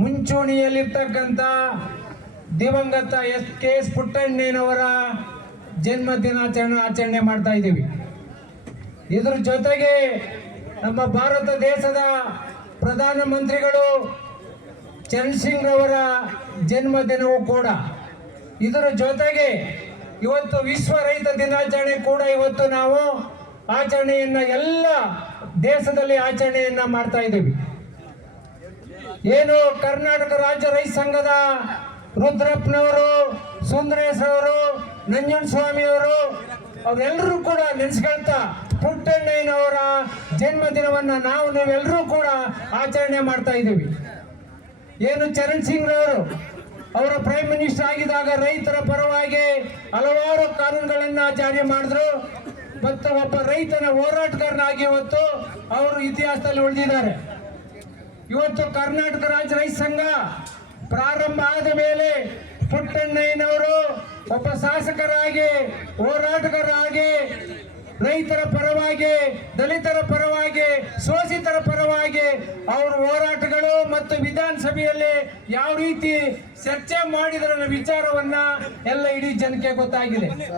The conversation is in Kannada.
ಮುಂಚೂಣಿಯಲ್ಲಿರ್ತಕ್ಕಂಥ ದಿವಂಗತ ಕೆ.ಎಸ್. ಪುಟ್ಟಣ್ಣಯ್ಯನವರ ಜನ್ಮ ಆಚರಣೆ ಮಾಡ್ತಾ ಇದ್ದೀವಿ. ಇದ್ರ ಜೊತೆಗೆ ನಮ್ಮ ಭಾರತ ದೇಶದ ಪ್ರಧಾನಮಂತ್ರಿಗಳು ಚರಣ್ ಸಿಂಗ್ ರವರ ಜನ್ಮದಿನವೂ ಕೂಡ. ಇದರ ಜೊತೆಗೆ ಇವತ್ತು ವಿಶ್ವ ರೈತ ದಿನಾಚರಣೆ ಕೂಡ ಇವತ್ತು ನಾವು ಆಚರಣೆಯನ್ನ ಎಲ್ಲ ದೇಶದಲ್ಲಿ ಆಚರಣೆಯನ್ನ ಮಾಡ್ತಾ ಇದ್ದೀವಿ. ಏನು ಕರ್ನಾಟಕ ರಾಜ್ಯ ರೈತ ಸಂಘದ ರುದ್ರಪ್ಪನವರು, ಸುಂದರೇಶ್ ಅವರು, ನಂಜುಂಡಸ್ವಾಮಿ ಅವರು ಅವರೆಲ್ಲರೂ ಕೂಡ ನೆನೆಸ್ಕೊಳ್ತಾ ಪುಟ್ಟಣ್ಣಯ್ಯನವರ ಜನ್ಮದಿನವನ್ನ ನೀವೆಲ್ಲರೂ ಕೂಡ ಆಚರಣೆ ಮಾಡ್ತಾ ಇದ್ದೀವಿ. ಏನು ಚರಣ್ ಸಿಂಗ್ ರವರು ಅವರ ಪ್ರೈಮ್ ಮಿನಿಸ್ಟರ್ ಆಗಿದ್ದಾಗ ರೈತರ ಪರವಾಗಿ ಹಲವಾರು ಕಾನೂನುಗಳನ್ನ ಜಾರಿ ಮಾಡಿದ್ರು ಮತ್ತು ಒಬ್ಬ ರೈತನ ಹೋರಾಟಗಾರನಾಗಿ ಇವತ್ತು ಅವರು ಇತಿಹಾಸದಲ್ಲಿ ಉಳಿದಿದ್ದಾರೆ. ಇವತ್ತು ಕರ್ನಾಟಕ ರಾಜ್ಯ ರೈತ ಸಂಘ ಪ್ರಾರಂಭ ಆದ ಮೇಲೆ ಪುಟ್ಟಣ್ಣಯ್ಯನವರು ಒಬ್ಬ ಶಾಸಕರಾಗಿ, ಹೋರಾಟಗಾರರಾಗಿ, ರೈತರ ಪರವಾಗಿ, ದಲಿತರ ಪರವಾಗಿ, ಶೋಷಿತರ ಪರವಾಗಿ ಅವರ ಹೋರಾಟಗಳು ಮತ್ತು ವಿಧಾನಸಭೆಯಲ್ಲಿ ಯಾವ ರೀತಿ ಚರ್ಚೆ ಮಾಡಿದರ ವಿಚಾರವನ್ನ ಎಲ್ಲ ಇಡೀ ಜನಕ್ಕೆ ಗೊತ್ತಾಗಿದೆ.